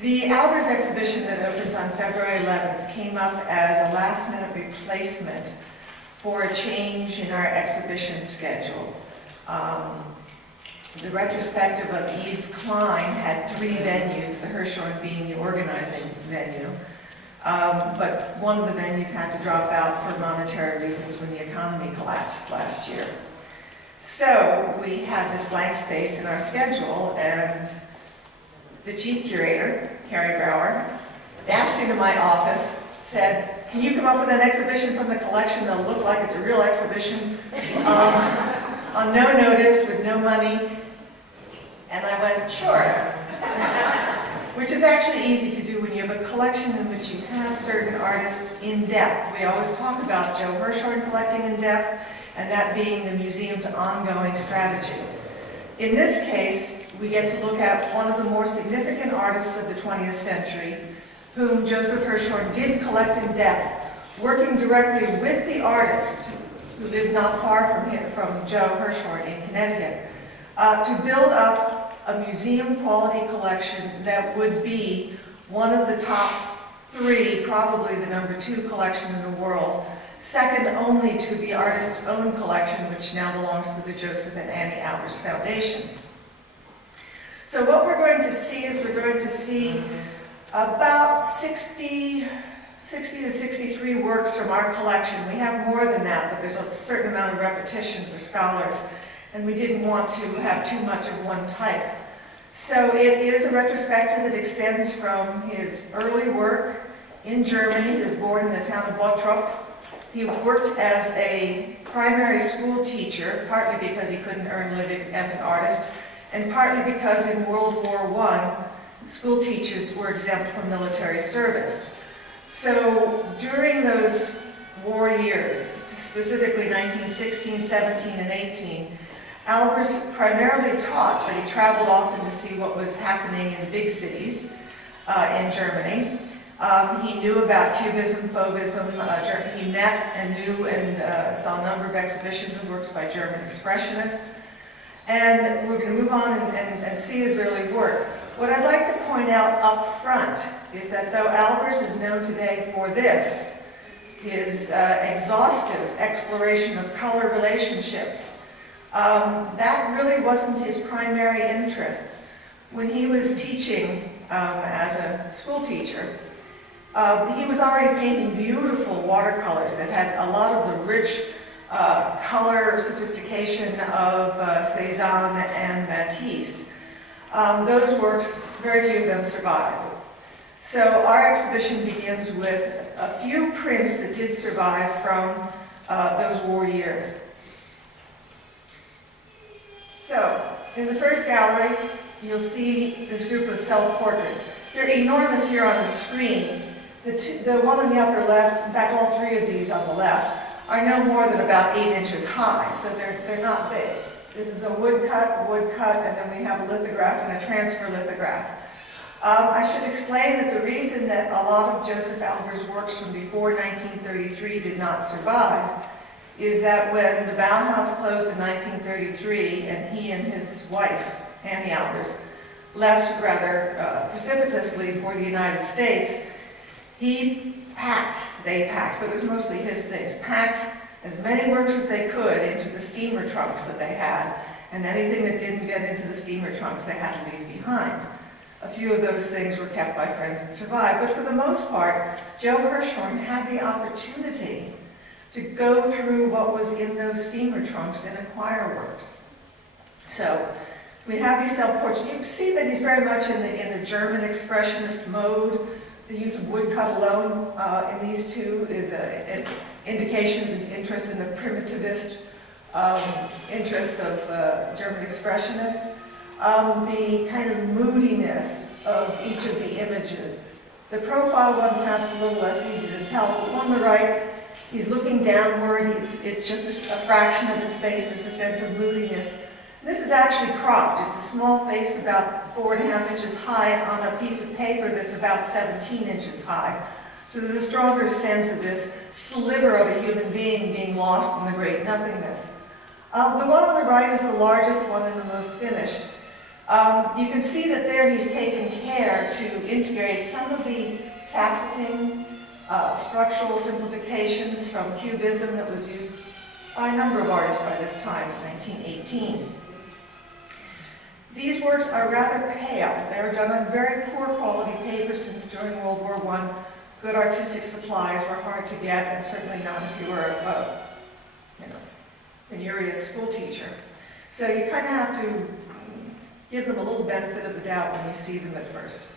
The Albers exhibition that opens on February 11th came up as a last-minute replacement for a change in our exhibition schedule. The retrospective of Eve Klein had 3 venues, the Hirshhorn being the organizing venue. But one of the venues had to drop out for monetary reasons when the economy collapsed last year. So we had this blank space in our schedule, and the chief curator, Harry Brower, dashed into my office, said, "Can you come up with an exhibition from the collection that'll look like it's a real exhibition on no notice with no money?" And I went, "Sure." Which is actually easy to do when you have a collection in which you have certain artists in depth. We always talk about Joe Hirshhorn collecting in depth, and that being the museum's ongoing strategy. In this case, we get to look at one of the more significant artists of the 20th century, whom Joseph Hirshhorn did collect in depth, working directly with the artist, who lived not far from Joe Hirshhorn in Connecticut, to build up a museum-quality collection that would be one of the top 3, probably the number 2 collection in the world, second only to the artist's own collection, which now belongs to the Joseph and Annie Albers Foundation. So what we're going to see is we're going to see about 60 to 63 works from our collection. We have more than that, but there's a certain amount of repetition for scholars, and we didn't want to have too much of one type. So it is a retrospective that extends from his early work in Germany. He was born in the town of Bottrop. He worked as a primary school teacher, partly because he couldn't earn a living as an artist, and partly because in World War I, school teachers were exempt from military service. So during those war years, specifically 1916, 17, and 18, Albers primarily taught, but he traveled often to see what was happening in the big cities in Germany. He knew about Cubism, Fauvism. He met and knew and saw a number of exhibitions of works by German expressionists. And we're going to move on and see his early work. What I'd like to point out up front is that though Albers is known today for this, his exhaustive exploration of color relationships, that really wasn't his primary interest. When he was teaching as a school teacher, he was already painting beautiful watercolors that had a lot of the rich color sophistication of Cézanne and Matisse. Those works, very few of them survive. So our exhibition begins with a few prints that did survive from those war years. So, in the first gallery, you'll see this group of self-portraits. They're enormous here on the screen. The one on the upper left, in fact all 3 of these on the left, are no more than about 8 inches high, so they're not big. This is a woodcut, and then we have a lithograph and a transfer lithograph. I should explain that the reason that a lot of Joseph Albers' works from before 1933 did not survive is that when the Bauhaus closed in 1933 and he and his wife, Annie Albers, left rather precipitously for the United States, they packed, but it was mostly his things, packed as many works as they could into the steamer trunks that they had, and anything that didn't get into the steamer trunks they had to leave behind. A few of those things were kept by friends and survived, but for the most part, Joe Hirshhorn had the opportunity to go through what was in those steamer trunks and acquire works. So we have these self-portraits. You can see that he's very much in the German expressionist mode. The use of woodcut alone in these 2 is an indication of his interest in the primitivist interests of German expressionists. The kind of moodiness of each of the images. The profile one perhaps a little less easy to tell, but on the right, he's looking downward. It's just a fraction of his face. There's a sense of moodiness. This is actually cropped. It's a small face about 4.5 inches high on a piece of paper that's about 17 inches high. So there's a stronger sense of this sliver of a human being lost in the great nothingness. The one on the right is the largest one and the most finished. You can see that there he's taken care to integrate some of the faceting, structural simplifications from Cubism that was used by a number of artists by this time, in 1918. These works are rather pale. They were done on very poor quality paper since during World War I, good artistic supplies were hard to get, and certainly not if you were a penurious school teacher. So you kind of have to give them a little benefit of the doubt when you see them at first.